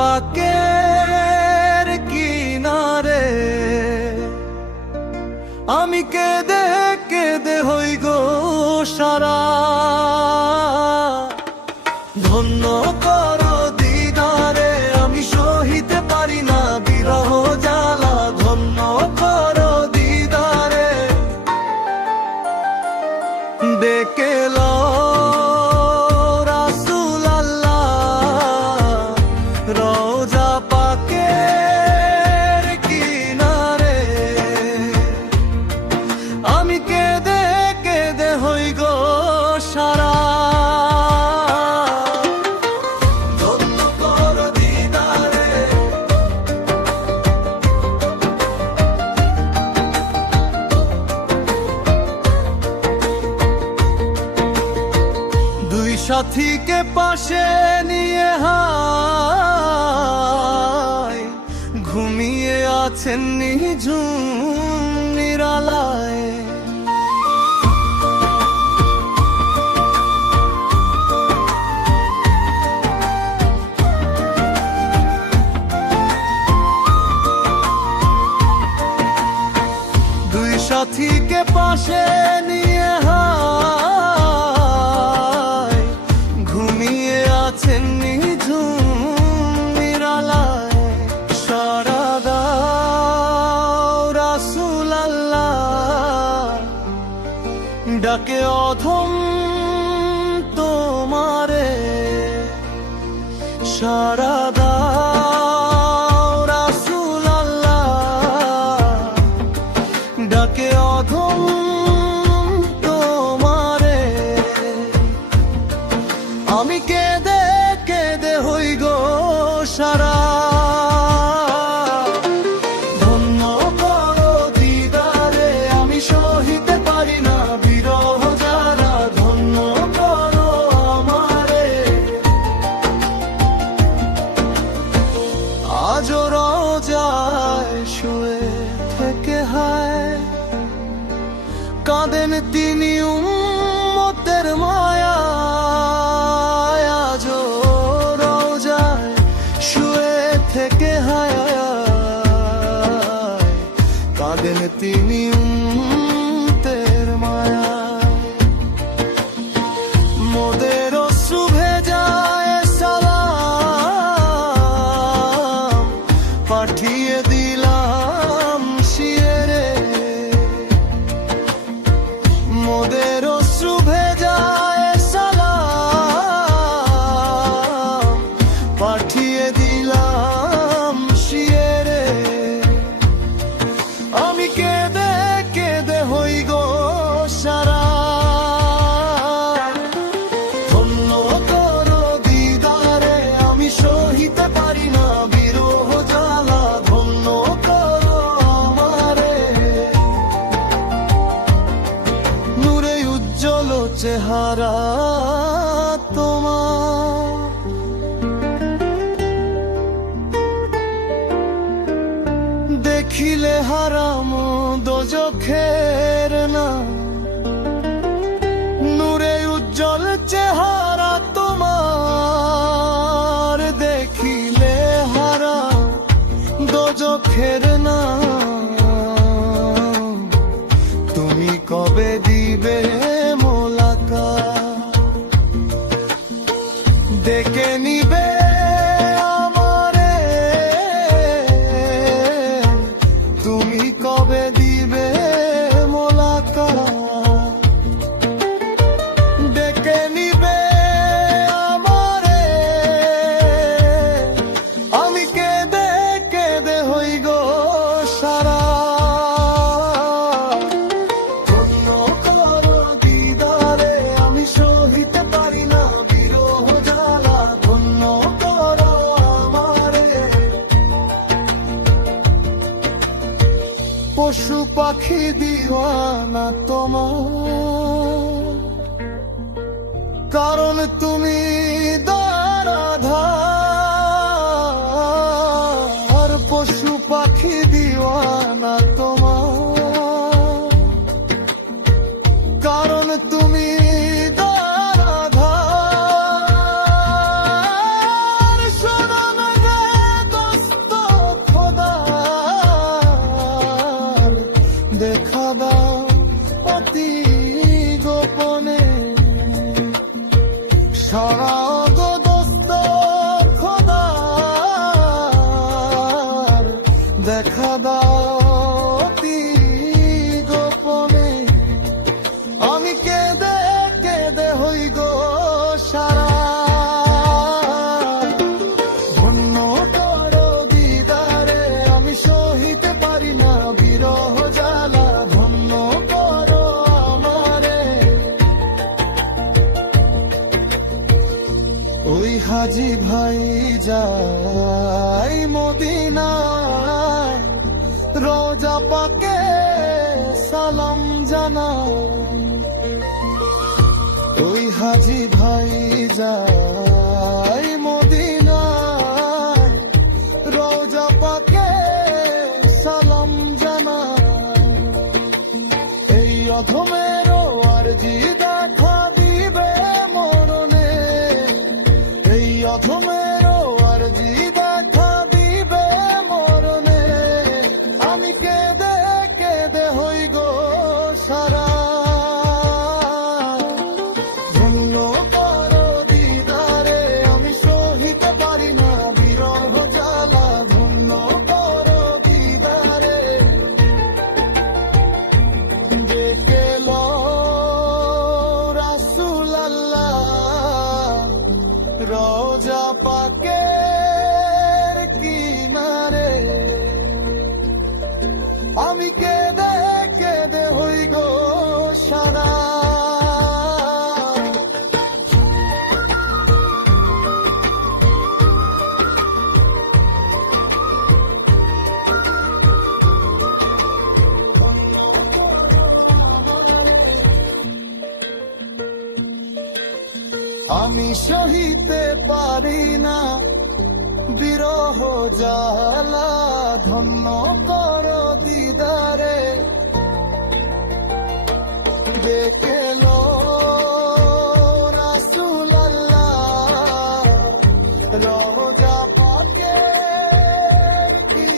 পাকের কিনারে আমি কেঁদে কেঁদে হই গো সারা। ধন্য করো দিদারে আমি সহিতে পারি না বিরহ জ্বালা। ধন্য করো দিদারে ডেকে রাসূল আল্লাহ রওজা পাকের কিনারে আমি কেঁদে কেঁদে হই গো সারা। সাথীকে পাশে নিয়ে হায় ঘুমিয়ে আছেন নিঝুম নিরালায়। দুই সাথীকে পাশে নিয়ে ডাকে অধম তোমারে সারা দাও রাসূল আল্লাহ। ডাকে অধম তোমারে আমি কেঁদে কেঁদে হই গো সারা। ধন্য করো দিদারে আমি সহিতে পারি না বিরহ জ্বালা। ধন্য করো আমারে আজও রওজায় শুয়ে থেকে হায় কাঁদেন তিনি উম্মতের মায়ায়। আজও রওজায় শুয়ে থেকে হায় কাঁদেন তিনি উম্মতের মায়ায়। মোদের অশ্রু ভেজায় সালাম পাঠিয়ে দিলাম শিয়রে। মোদের অশ্রু ভেজায় সালাম পাঠিয়ে দিলাম শিয়রে। আমি কেঁদে কেঁদে হই গো সারা। ধন্য করো দিদারে আমি সহিতে পারি না বিরহ জ্বালা। ধন্য করো আমারে নূরে উজ্জ্বল চেহারা তোমার। দেখিলে হারাম দোজখের না নূরে উজ্জ্বল চেহারা তোমার। দেখিলে হারাম দোজখের না তুমি কবে দিবে মোলাকাত। ডেকে নিবে আমারে তুমি কবে দিবে মোলাকাত। ডেকে নিবে আমারে আমি কেঁদে কেঁদে হই গো সারা। ধন্য করো দিদারে আমি সহিতে পারি না বিরহ জ্বালা। ধন্য করো আমারে পশু পাখি দিওয়ানা তোমার। কারণ তুমি দারাধার পশু পাখি দিওয়ানা তোমার। কারণ তুমি দারাধার। শোনো না গে দেখা দাও অতি গোপনে, আমি কেঁদে কেঁদে হই গো সারা। ধন্য করো দিদারে, আমি সহিতে পারি না বিরহ জ্বালা। ধন্য করো আমারে, ওই হাজি ভাই যাই মদিনায়, রোজা পাকে সালাম জানাই। ওই হাজি ভাই যাই মদিনায়, রোজা পাকে সালাম জানাই। এই অধমেরও আরজি দেখা দিবে মরণে, এই অধমেরও আরজি দেখা দিবে মরণে। আমি কেঁদে কেঁদে হই গো সারা। ধন্য করো দিদারে, আমি সহিতে পারি না বিরহ জ্বালা। ধন্য করো দিদারে, ডেকে লও রাসূল আল্লাহ রোজা পাকের কিনারে। আমি কেঁদে কেঁদে হই গো সারা। আমি সহিতে পারি না বিরহ জ্বালা। ধন্য করো দিদা